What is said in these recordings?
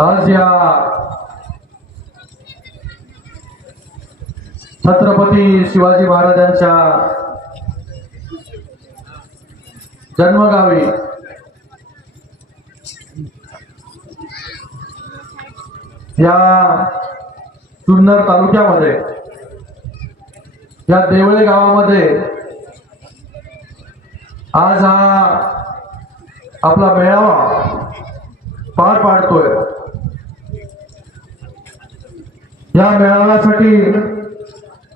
आज या छत्रपती शिवाजी महाराजांच्या जन्मगावी। या जुन्नर तालुक्यामध्ये या देवळे गावामध्ये आज हा आपला मेळावा पार पाडतोय। या मेळाव्यासाठी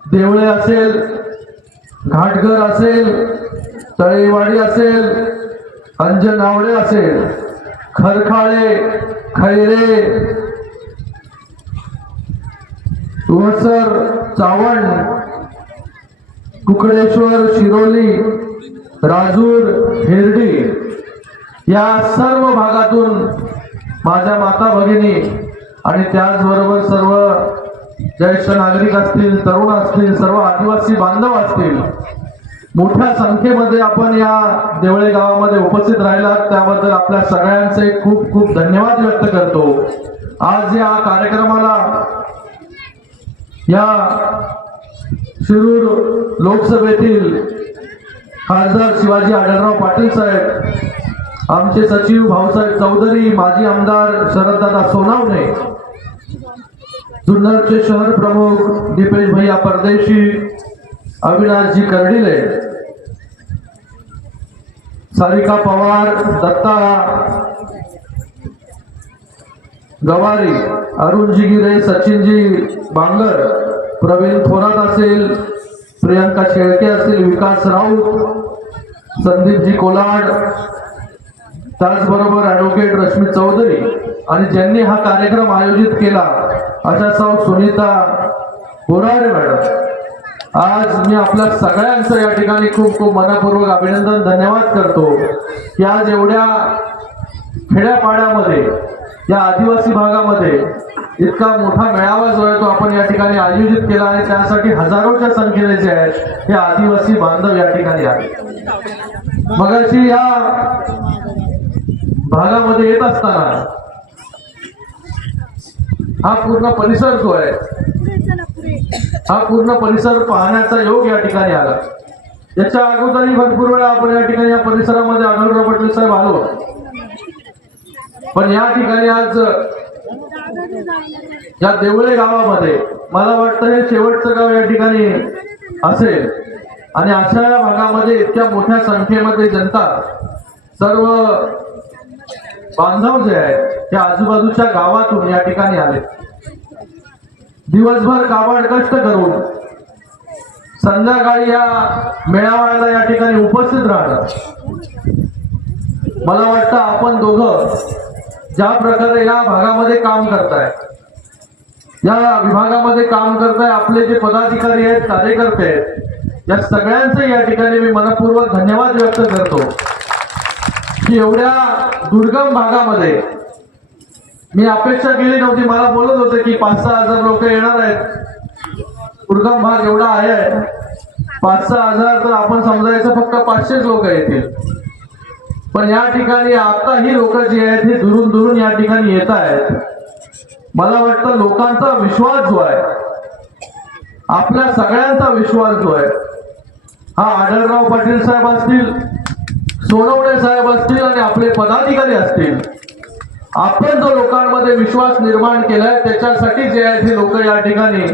देवळे असेल घाटघर असेल तळेवाडी असेल अंजनावडे असेल खरखाळे खैरे तुळसर चावण कुकडेश्वर शिरोली राजूर हेरडी या सर्व भागातून माझ्या माता भगिनी आणि त्याचबरोबर सर्व ज्येष्ठ नागरिक असतील तरुण असतील सर्व आदिवासी बांधव असतील मोठ्या संख्येमध्ये आपण या देवळे गावामध्ये उपस्थित राहिलात. त्याबद्दल आपल्या सगळ्यांचे खूप खूप धन्यवाद व्यक्त करतो. आज या कार्यक्रमाला या शिरूर लोकसभेतील खासदार शिवाजी आढळराव पाटील साहेब आमचे सचिव भाऊसाहेब चौधरी माजी आमदार शरददादा सोनावणे जुन्नरचे शहर प्रमुख दीपेश भैया परदेशी अविनाशजी कर्डिले सारिका पवार दत्ता गवारी अरुणजी गिरे सचिनजी बांगर प्रवीण थोरात असेल प्रियंका शेळके असेल विकास राऊत संदीपजी कोलाड त्याचबरोबर ॲडव्होकेट रश्मी चौधरी. आणि ज्यांनी हा कार्यक्रम आयोजित केला अशा सौ सुनीता बोरारे मॅडम. आज मी आपल्या सगळ्यांचं या ठिकाणी खूप खूप मनापूर्वक अभिनंदन धन्यवाद करतो की आज एवढ्या खेड्यापाड्यामध्ये या आदिवासी भागामध्ये इतका मोठा मेळावा जो आहे तो आपण या ठिकाणी आयोजित केला आणि त्यासाठी हजारोच्या संख्येने जे आहेत हे आदिवासी बांधव या ठिकाणी आहेत. मगाशी या भागामध्ये येत असताना हा पूर्ण परिसर जो आहे हा पूर्ण परिसर पाहण्याचा योग या ठिकाणी आला. याच्या अगोदरही भरपूर वेळा आपण या ठिकाणी या परिसरामध्ये आढळराव पाटील साहेब आलो. पण या ठिकाणी आज या देवळे गावामध्ये मला वाटतं हे शेवटचं गाव या ठिकाणी असेल. आणि अशा या भागामध्ये इतक्या मोठ्या संख्येमध्ये जनता सर्व बांधव जे आहेत ते आजूबाजूच्या गावातून या ठिकाणी आले. दिवसभर काबाड कष्ट करून संध्याकाळी या मेळाव्याला या ठिकाणी उपस्थित राहणार मला वाटतं आपण दोघं ज्या प्रकारे या भागामध्ये काम करताय या विभागामध्ये काम करताय आपले जे पदाधिकारी आहेत कार्यकर्ते आहेत या सगळ्यांचे या ठिकाणी मी मनपूर्वक धन्यवाद व्यक्त करतो. की एवढ्या दुर्गम भागामध्ये मी अपेक्षा केली नव्हती. मला बोलत होते की पाच सहा हजार लोक येणार आहेत. दुर्गम भाग एवढा आहे. पाच सहा हजार तर आपण समजायचं फक्त पाचशेच लोक येतील. पण या ठिकाणी आता ही लोक जी आहेत हे दुरून दुरून या ठिकाणी येत आहेत. मला वाटतं लोकांचा विश्वास जो आहे आपल्या सगळ्यांचा विश्वास जो आहे हा आढळराव पाटील साहेब असतील सोनवणे साहेब असतील आणि आपले पदाधिकारी असतील आपण जो लोकांमध्ये विश्वास निर्माण केलाय त्याच्यासाठी जे आहेत हे लोक या ठिकाणी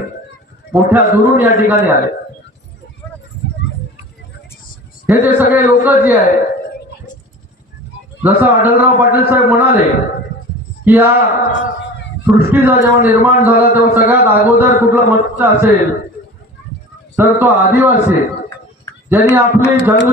मोठ्या दुरून या ठिकाणी आले. हे जे सगळे लोक जे आहेत जसं आढळराव पाटील साहेब म्हणाले की या सृष्टीचा जेव्हा निर्माण झाला तेव्हा सगळ्यात अगोदर कुठला मत असेल तर तो आदिवासी ज्यांनी आपली जंग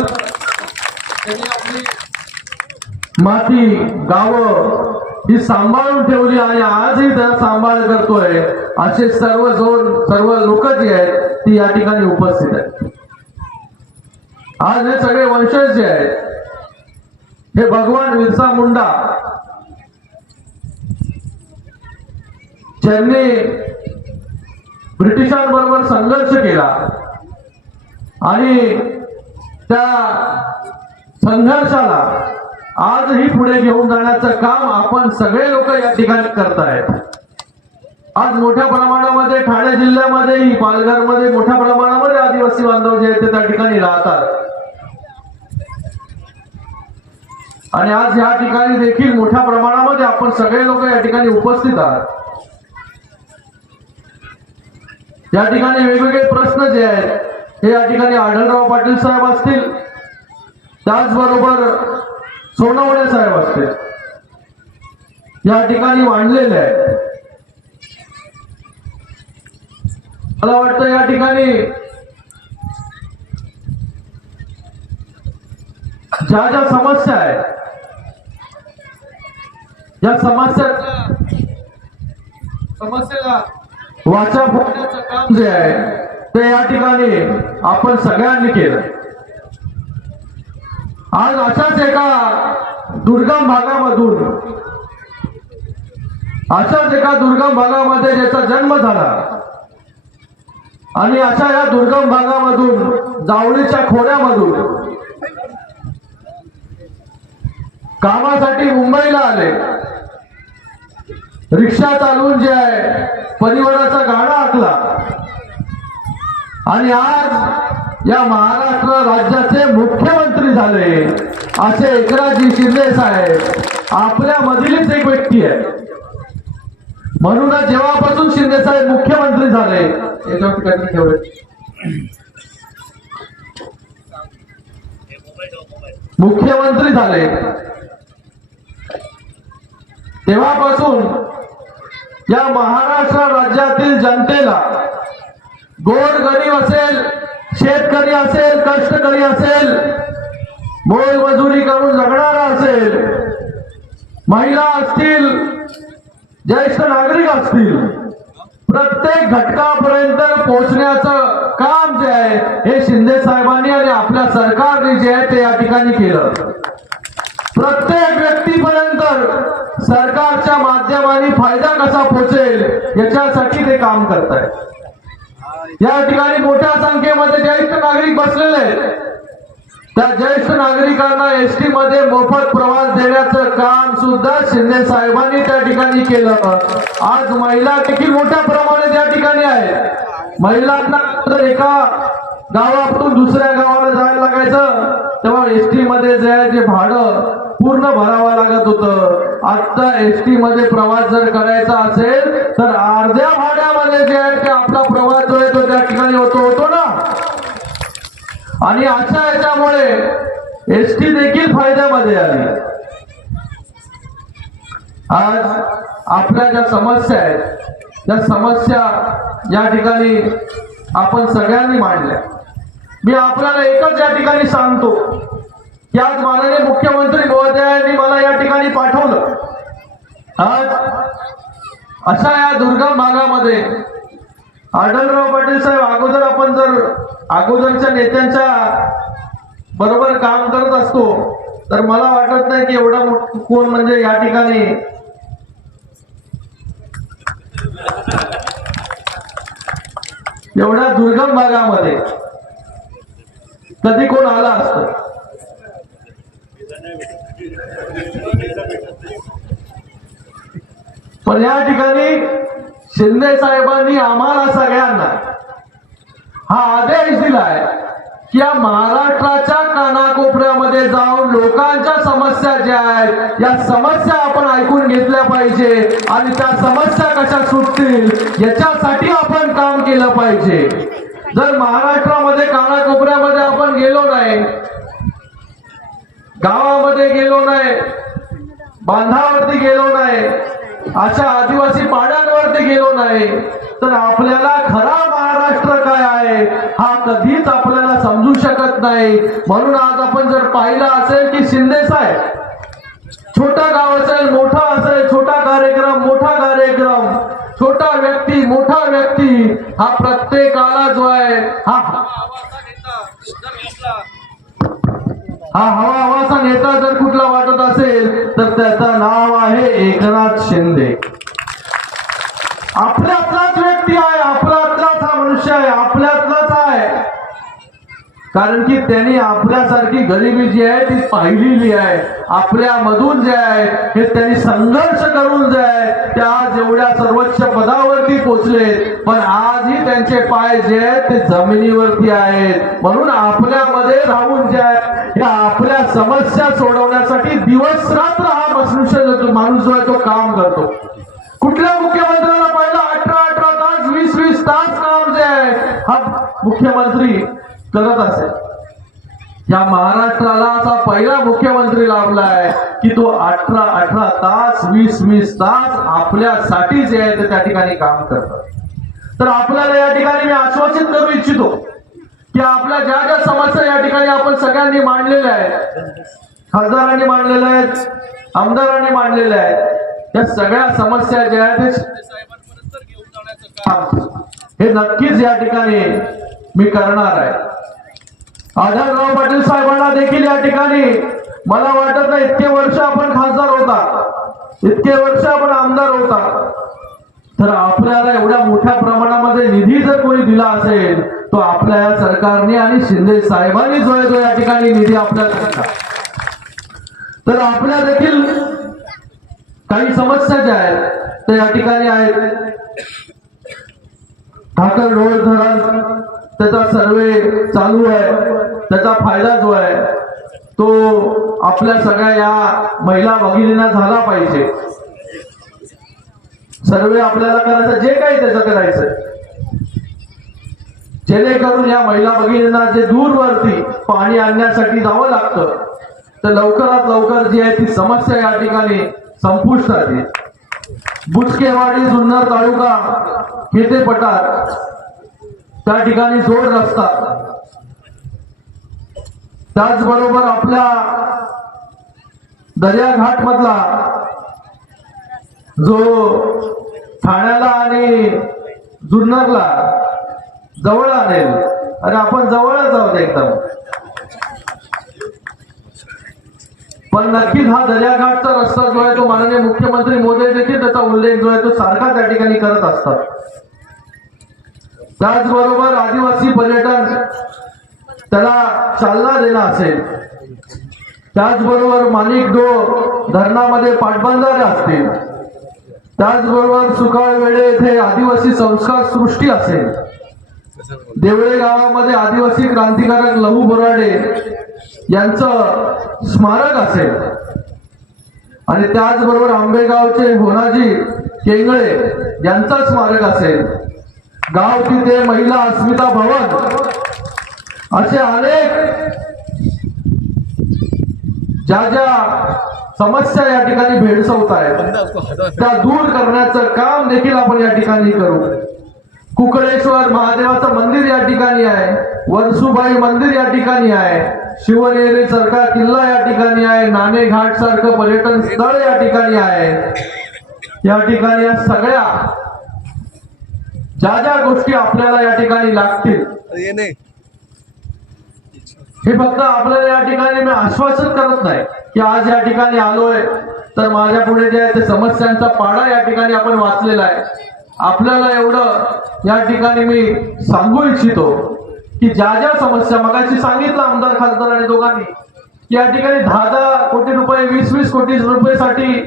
माती गावं ही सांभाळून ठेवली आणि आजही त्या सांभाळ करतोय असे सर्व जोड सर्व लोक जी आहेत ती या ठिकाणी उपस्थित आहेत. आज हे सगळे वंशज जे आहेत हे भगवान बिरसा मुंडा ज्यांनी ब्रिटिशांबरोबर संघर्ष केला आणि त्या संघर्षाला आजही पुढे घेऊन जाण्याचं काम आपण सगळे लोक या ठिकाणी करतायत. आज मोठ्या प्रमाणामध्ये ठाणे जिल्ह्यामध्येही पालघरमध्ये मोठ्या प्रमाणामध्ये आदिवासी बांधव जे आहेत ते त्या ठिकाणी राहतात. आणि आज या ठिकाणी देखील मोठ्या प्रमाणामध्ये आपण सगळे लोक या ठिकाणी उपस्थित आहात. या ठिकाणी वेगवेगळे प्रश्न जे आहेत हे या ठिकाणी आढळराव पाटील साहेब असतील त्याचबरोबर सोनवणे साहेब असतील या ठिकाणी मांडलेले आहेत. मला वाटतं या ठिकाणी ज्या ज्या समस्या आहेत या समस्या समस्येला वाचा फोडण्याचं काम जे आहे ते या ठिकाणी आपण सगळ्यांनी केलं. आज अशाच एका दुर्गम भागामधून अशाच एका दुर्गम भागामध्ये ज्याचा जन्म झाला आणि अशा या दुर्गम भागामधून जावळीच्या खोऱ्यामधून कामासाठी मुंबईला आले. रिक्षा चालवून जे आहे परिवाराचा गाडा आखला. आणि आज या महाराष्ट्र राज्याचे मुख्यमंत्री झाले. असे एकनाथजी शिंदे साहेब आपल्या मधीलच एक व्यक्ती आहे. म्हणूनच जेव्हापासून शिंदे साहेब मुख्यमंत्री झाले मुख्यमंत्री झाले. तेव्हापासून या महाराष्ट्र राज्यातील जनतेला गोरगरीब असेल शेतकरी असेल कष्टकरी असेल मोलमजुरी करून जगणारा असेल महिला असतील ज्येष्ठ नागरिक असतील प्रत्येक घटकापर्यंत पोहोचण्याचं काम जे आहे हे शिंदे साहेबांनी आणि आपल्या सरकारने जे आहे ते या ठिकाणी केलं. प्रत्येक व्यक्तीपर्यंत सरकारच्या माध्यमाने फायदा कसा पोहोचेल याच्यासाठी ते काम करत आहेत या ठिकाणी मोठ्या संख्येमध्ये ज्येष्ठ नागरिक बसलेले आहेत. त्या ज्येष्ठ नागरिकांना एस टी मध्ये मोफत प्रवास देण्याचं काम सुद्धा शिंदे साहेबांनी त्या ठिकाणी केलं. आज महिला देखील मोठ्या प्रमाणात या ठिकाणी आहे महिलांना जर एका गावातून दुसऱ्या गावाला जायला लागायचं तेव्हा एस टी मध्ये जे आहे भाडं पूर्ण भरावं लागत होतं. आता एस टी मध्ये प्रवास जर करायचा असेल तर अर्ध्या भाड्यामध्ये जे आहे ते आपला ठिकाणी होतो होतो ना? आणि अशा याच्यामुळे एस टी देखील फायद्यामध्ये आली. आज आपल्या ज्या समस्या आहेत त्या समस्या या ठिकाणी आपण सगळ्यांनी मांडल्या. मी आपल्याला एकच या ठिकाणी सांगतो की आज माननीय मुख्यमंत्री महोदयांनी मला या ठिकाणी पाठवलं. आज अशा या दुर्गम भागामध्ये आढळराव पाटील साहेब अगोदर आपण जर अगोदरच्या नेत्यांच्या बरोबर काम करत असतो तर मला वाटत नाही की एवढा कोण म्हणजे या ठिकाणी एवढ्या दुर्गम भागामध्ये कधी कोण आला असत? पण या ठिकाणी शिंदे साहेबांनी आम्हाला सगळ्यांना हा आदेश दिलाय की या महाराष्ट्राच्या कानाकोपऱ्यामध्ये जाऊन लोकांच्या समस्या ज्या आहेत या समस्या आपण ऐकून घेतल्या पाहिजे आणि त्या समस्या कशा सुटतील याच्यासाठी आपण काम केलं पाहिजे. जर महाराष्ट्रामध्ये कानाकोपऱ्यामध्ये आपण गेलो नाही गावामध्ये गेलो नाही बांधावरती गेलो नाही अशा आदिवासी पाड्यांवरती गेलो नाही. तर आपल्याला खरा महाराष्ट्र काय आहे हा कधीच आपल्याला समजू शकत नाही. म्हणून आज आपण जर पाहिलं असेल की शिंदे साहेब छोटा गाव असेल मोठा असेल छोटा कार्यक्रम मोठा कार्यक्रम छोटा व्यक्ती मोठा व्यक्ती हा प्रत्येकाला जो आहे हा हा हवा हवाचा नेता जर कुठला वाटत असेल तर त्याचं नाव आहे एकनाथ शिंदे. आपल्यातलाच व्यक्ती आहे आपल्यातलाच हा मनुष्य आहे आपल्यात कारण की त्यांनी आपल्यासारखी गरिबी जी आहे ती पाहिलेली आहे. आपल्या मधून जे आहे हे त्यांनी संघर्ष करून जे आहे त्या आज एवढ्या सर्वोच्च पदावरती पोचले. पण आजही त्यांचे पाय जे आहेत ते जमिनीवरती आहेत. म्हणून आपल्यामध्ये राहून जे आहे या आपल्या समस्या सोडवण्यासाठी दिवस रात्र हा मनुष्य जो- माणूस जो आहे तो काम करतो. कुठल्या मुख्यमंत्र्याला पाहिलं? अठरा अठरा तास वीस वीस तास काम जे आहे हा मुख्यमंत्री करत असेल. या महाराष्ट्राला असा पहिला मुख्यमंत्री लाभला आहे की तो अठरा अठरा तास वीस वीस तास आपल्यासाठी जे आहे ते त्या ठिकाणी काम करतात. तर आपल्याला या ठिकाणी मी आश्वासित करू इच्छितो की आपल्या ज्या ज्या समस्या या ठिकाणी आपण सगळ्यांनी मांडलेल्या आहेत खासदारांनी मांडलेल्या आहेत आमदारांनी मांडलेल्या आहेत या सगळ्या समस्या ज्या आहेत काम हे नक्कीच या ठिकाणी मी करणार आहे. आढळराव पाटील साहेबांना देखील या ठिकाणी मला वाटत नाही इतके वर्ष आपण खासदार होता. इतके वर्ष आपण आमदार होता. तर आपल्याला एवढ्या मोठ्या प्रमाणामध्ये निधी जर कोणी दिला असेल तो आपल्या या सरकारने आणि शिंदे साहेबांनी जो आहे तो या ठिकाणी निधी आपल्याला तर आपल्या देखील काही समस्या ज्या आहेत त्या या ठिकाणी आहेत. ठाकर रोड धरण त्याचा सर्वे चालू आहे. त्याचा फायदा जो आहे तो आपल्या सगळ्या या महिला भगिनींना झाला पाहिजे. सर्वे आपल्याला करायचं जे काही त्याचं करायचं जेणेकरून या महिला भगिनींना जे दूरवरती पाणी आणण्यासाठी जावं लागतं तर लवकरात लवकर जी आहे ती समस्या या ठिकाणी संपुष्टात येईल. बुचकेवाडी जुन्नर तालुका खेते पठार त्या ठिकाणी जोड रस्ता त्याचबरोबर आपल्या दर्याघाट मधला जो ठाण्याला आणि जुन्नरला जवळ आणेल. अरे आपण जवळच आहोत एकदम. पण नक्कीच हा दर्याघाटचा रस्ता जो आहे तो माननीय मुख्यमंत्री मोदी देखील त्याचा उल्लेख जो आहे तो सारखा त्या ठिकाणी करत असतात. त्याचबरोबर आदिवासी पर्यटन त्याला चालना देणं असेल. त्याचबरोबर माणिक डो धरणामध्ये पाटबंधारे असतील. त्याचबरोबर सुकाळ वेळे येथे आदिवासी संस्कार सृष्टी असेल. देवळे गावामध्ये आदिवासी क्रांतिकारक लहू बोराडे यांचं स्मारक असेल. आणि त्याचबरोबर आंबेगावचे होनाजी केंगळे यांचं स्मारक असेल. गाव तिथे महिला अस्मिता भवन. असे अनेक ज्या ज्या समस्या या ठिकाणी भेडसवत आहेत त्या दूर करण्याचं काम देखील आपण या ठिकाणी करू. कुकडेश्वर महादेवाचं मंदिर या ठिकाणी आहे वरसुबाई मंदिर या ठिकाणी आहे शिवनेरी सरकार किल्ला या ठिकाणी आहे नाणेघाट सारखं पर्यटन स्थळ या ठिकाणी आहे. या ठिकाणी या सगळ्या ज्या ज्या गोष्टी आपल्याला या ठिकाणी लागतील हे फक्त आपल्याला या ठिकाणी मी आश्वासन करत नाही की आज या ठिकाणी आलोय तर माझ्या पुढे जे आहे ते समस्यांचा पाडा या ठिकाणी आपण वाचलेला आहे. आपल्याला एवढं या ठिकाणी मी सांगू इच्छितो की ज्या ज्या समस्या मगाशी सांगितलं आमदार खासदार आणि दोघांनी की या ठिकाणी दहा दहा कोटी रुपये वीस वीस कोटी रुपयेसाठी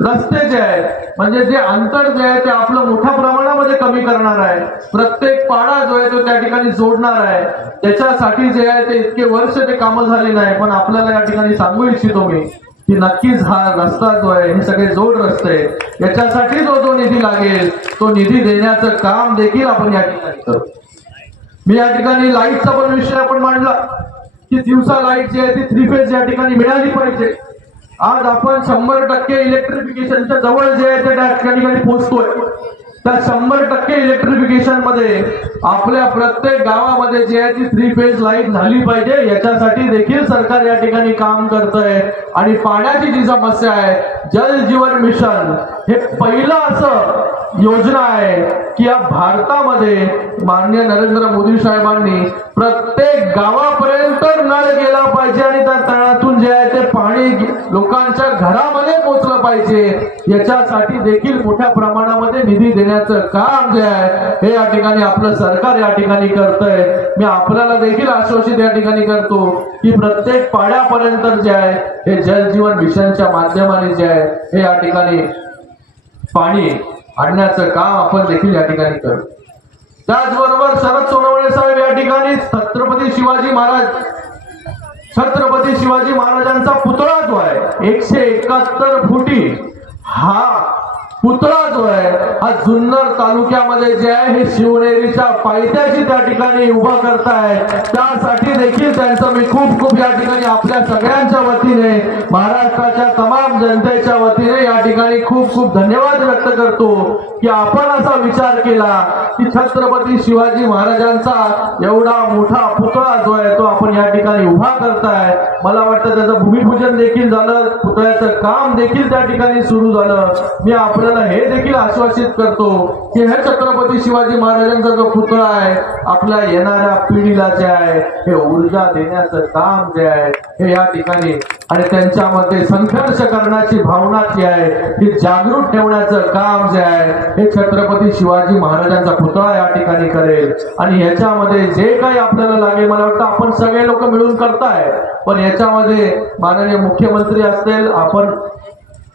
रस्ते जे आहेत म्हणजे जे अंतर जे आहे ते आपलं मोठ्या प्रमाणामध्ये कमी करणार आहे. प्रत्येक पाडा जो आहे तो त्या ठिकाणी जोडणार आहे. त्याच्यासाठी जे आहे ते इतके वर्ष ते कामं झाले नाही पण आपल्याला या ठिकाणी सांगू इच्छितो मी की नक्कीच हा रस्ता जो आहे हे सगळे जोड रस्ते आहेत. याच्यासाठी जो जो निधी लागेल तो निधी देण्याचं काम देखील आपण या ठिकाणी करू. मी या ठिकाणी लाईटचा पण विषय आपण मांडला की दिवसा लाइट जी आहे ती थ्री फेज या ठिकाणी मिळाली पाहिजे. आज आपण शंभर टक्के इलेक्ट्रिफिकेशनच्या जवळ जे आहे ते त्या ठिकाणी पोहोचतोय. त्या शंभर टक्के इलेक्ट्रिफिकेशनमध्ये आपल्या प्रत्येक गावामध्ये जे आहे ती थ्री फेज लाइट झाली पाहिजे. याच्यासाठी देखील सरकार या ठिकाणी काम करत आहे आणि पाण्याची जी समस्या आहे जल जीवन मिशन हे पहिलं असं योजना आहे की या भारतामध्ये माननीय नरेंद्र मोदी साहेबांनी प्रत्येक गावापर्यंत नळ गेला पाहिजे आणि त्या तळातून जे आहे ते पाणी लोकांच्या घरामध्ये पोचलं पाहिजे. याच्यासाठी देखील मोठ्या प्रमाणामध्ये निधी देण्याचं काम जे आहे हे या ठिकाणी आपलं सरकार या ठिकाणी करतंय. मी आपल्याला देखील आश्वासित या ठिकाणी करतो की प्रत्येक पाड्यापर्यंत जे आहे हे जल जीवन मिशनच्या माध्यमाने जे आहे हे या ठिकाणी पाणी आणण्याचं काम आपण देखील या ठिकाणी करू त्याचबरोबर शरद सोनवणे साहेब या ठिकाणी छत्रपती शिवाजी महाराज छत्रपती शिवाजी महाराजांचा पुतळा जो आहे एकशे एकाहत्तर फुटी हा पुतळा जो आहे हा जुन्नर तालुक्यामध्ये जे आहे हे शिवनेरीच्या पायथ्याशी त्या ठिकाणी उभा करताय त्यासाठी देखील त्यांचं मी खूप खूप या ठिकाणी आपल्या सगळ्यांच्या वतीने महाराष्ट्राच्या तमाम जनतेच्या वतीने या ठिकाणी खूप खूप धन्यवाद व्यक्त करतो की आपण असा विचार केला की छत्रपती शिवाजी महाराजांचा एवढा मोठा पुतळा जो आहे तो आपण या ठिकाणी उभा करतो मला वाटतं त्याचं भूमिपूजन देखील झालं पुतळ्याचं काम देखील त्या ठिकाणी सुरू झालं. मी आपल्याला हे देखील आश्वासित करतो की हे छत्रपती शिवाजी महाराजांचा जो पुतळा आहे आपल्या येणाऱ्या पिढीला जे आहे हे ऊर्जा देण्याचं काम जे आहे हे या ठिकाणी आणि त्यांच्यामध्ये संघर्ष करण्याची भावना जी आहे ती जागृत ठेवण्याचं काम जे आहे हे छत्रपती शिवाजी महाराजांचा पुतळा या ठिकाणी करेल. आणि याच्यामध्ये जे काही आपल्याला लागेल मला वाटतं आपण सगळे लोक मिळून करताय पण याच्यामध्ये माननीय मुख्यमंत्री असतील आपण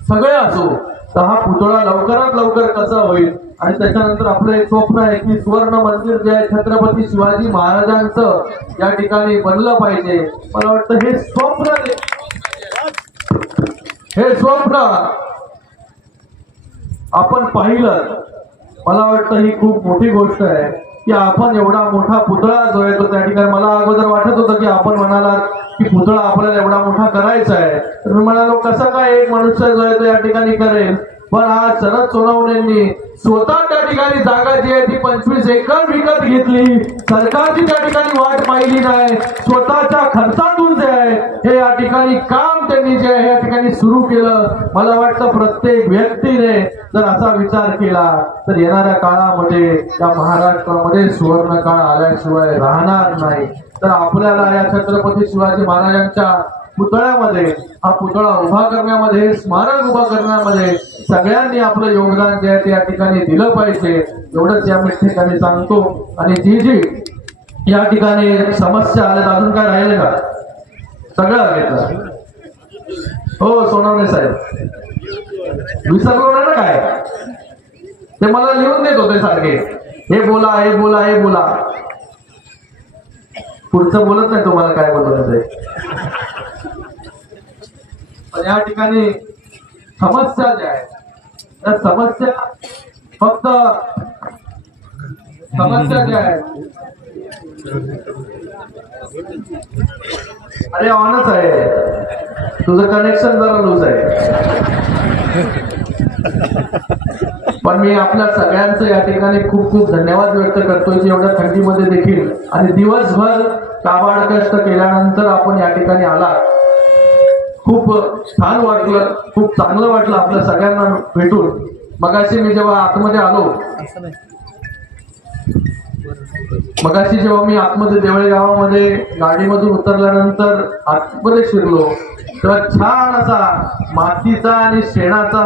सगळे असू तर हा पुतळा लवकरात लवकर कसा होईल? आणि त्याच्यानंतर आपलं एक स्वप्न आहे की सुवर्ण मंदिर जे आहे छत्रपती शिवाजी महाराजांचं या ठिकाणी बनलं पाहिजे. मला वाटतं हे स्वप्न हे स्वप्न आपण पाहिलं. मला वाटतं ही खूप मोठी गोष्ट आहे की आपण एवढा मोठा पुतळा जो आहे तो त्या ठिकाणी मला अगोदर वाटत होतं की आपण म्हणाला की पुतळा आपल्याला एवढा मोठा करायचा आहे तर मी म्हणालो कसं काय एक मनुष्य जो आहे तो या ठिकाणी करेल? पण आज शरद सोनवणेंनी स्वतः त्या ठिकाणी जागा जी आहे ती पंचवीस एकर विकत घेतली. सरकारची त्या ठिकाणी वाट पाहिली नाही. स्वतःच्या खर्चातून जे आहे हे या ठिकाणी काम त्यांनी जे आहे या ठिकाणी सुरू केलं. मला वाटतं प्रत्येक व्यक्तीने जर असा विचार केला तर येणाऱ्या काळामध्ये या महाराष्ट्रामध्ये सुवर्ण काळ आल्याशिवाय राहणार नाही. तर आपल्याला या छत्रपती शिवाजी महाराजांच्या पुतळ्यामध्ये हा पुतळा उभा करण्यामध्ये स्मारक उभा करण्यामध्ये सगळ्यांनी आपलं योगदान जे आहे ते या ठिकाणी दिलं पाहिजे. एवढंच या ठिकाणी सांगतो. आणि जी जी या ठिकाणी समस्या आल्या अजून काय राहिले का? सगळं घेतलं हो सोनवणे साहेब. विसरलो ना काय? ते मला लिहून देत होते सारखे. हे बोला हे बोला हे बोला. पुढचं बोलत नाही तुम्हाला काय बोलत आहे. पण या ठिकाणी समस्या ज्या आहेत त्या समस्या फक्त समस्या ज्या आहेत अरे ऑनच आहे तुझं कनेक्शन जरा लूज आहे. पण मी आपल्या सगळ्यांचं या ठिकाणी खूप खूप धन्यवाद व्यक्त करतोय की एवढ्या थंडीमध्ये देखील आणि दिवसभर काबाड कष्ट केल्यानंतर आपण या ठिकाणी आला खूप छान वाटलं खूप चांगलं वाटलं आपल्या सगळ्यांना भेटून. मगाशी मी जेव्हा आतमध्ये आलो मगाशी जेव्हा मी आतमध्ये देवळे गावामध्ये गाडीमधून उतरल्यानंतर आतमध्ये शिरलो तेव्हा छान असा मातीचा आणि शेणाचा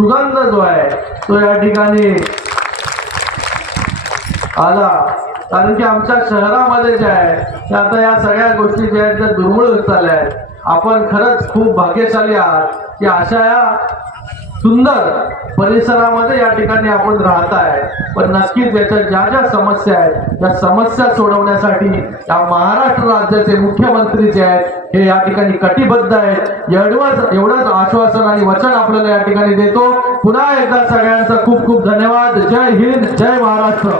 सुगंध जो आहे तो या ठिकाणी आला. कारण की आमच्या शहरामध्ये जे आहे ते आता या सगळ्या गोष्टी ज्या आहेत त्या दुर्मिळ होत चालल्या आहेत. आपण खरंच खूप भाग्यशाली आहात की अशा या सुंदर परिसरामध्ये या ठिकाणी आपण राहताय. पण नक्कीच याच्या ज्या ज्या समस्या आहेत त्या समस्या सोडवण्यासाठी या महाराष्ट्र राज्याचे मुख्यमंत्री जे आहेत हे या ठिकाणी कटिबद्ध आहेत. एवढंच एवढंच आश्वासन आणि वचन आपल्याला या ठिकाणी देतो. पुन्हा एकदा सगळ्यांचा खूप खूप धन्यवाद. जय हिंद जय महाराष्ट्र.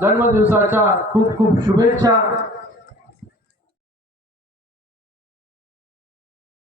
जन्मदिवसाच्या खूप खूप शुभेच्छा.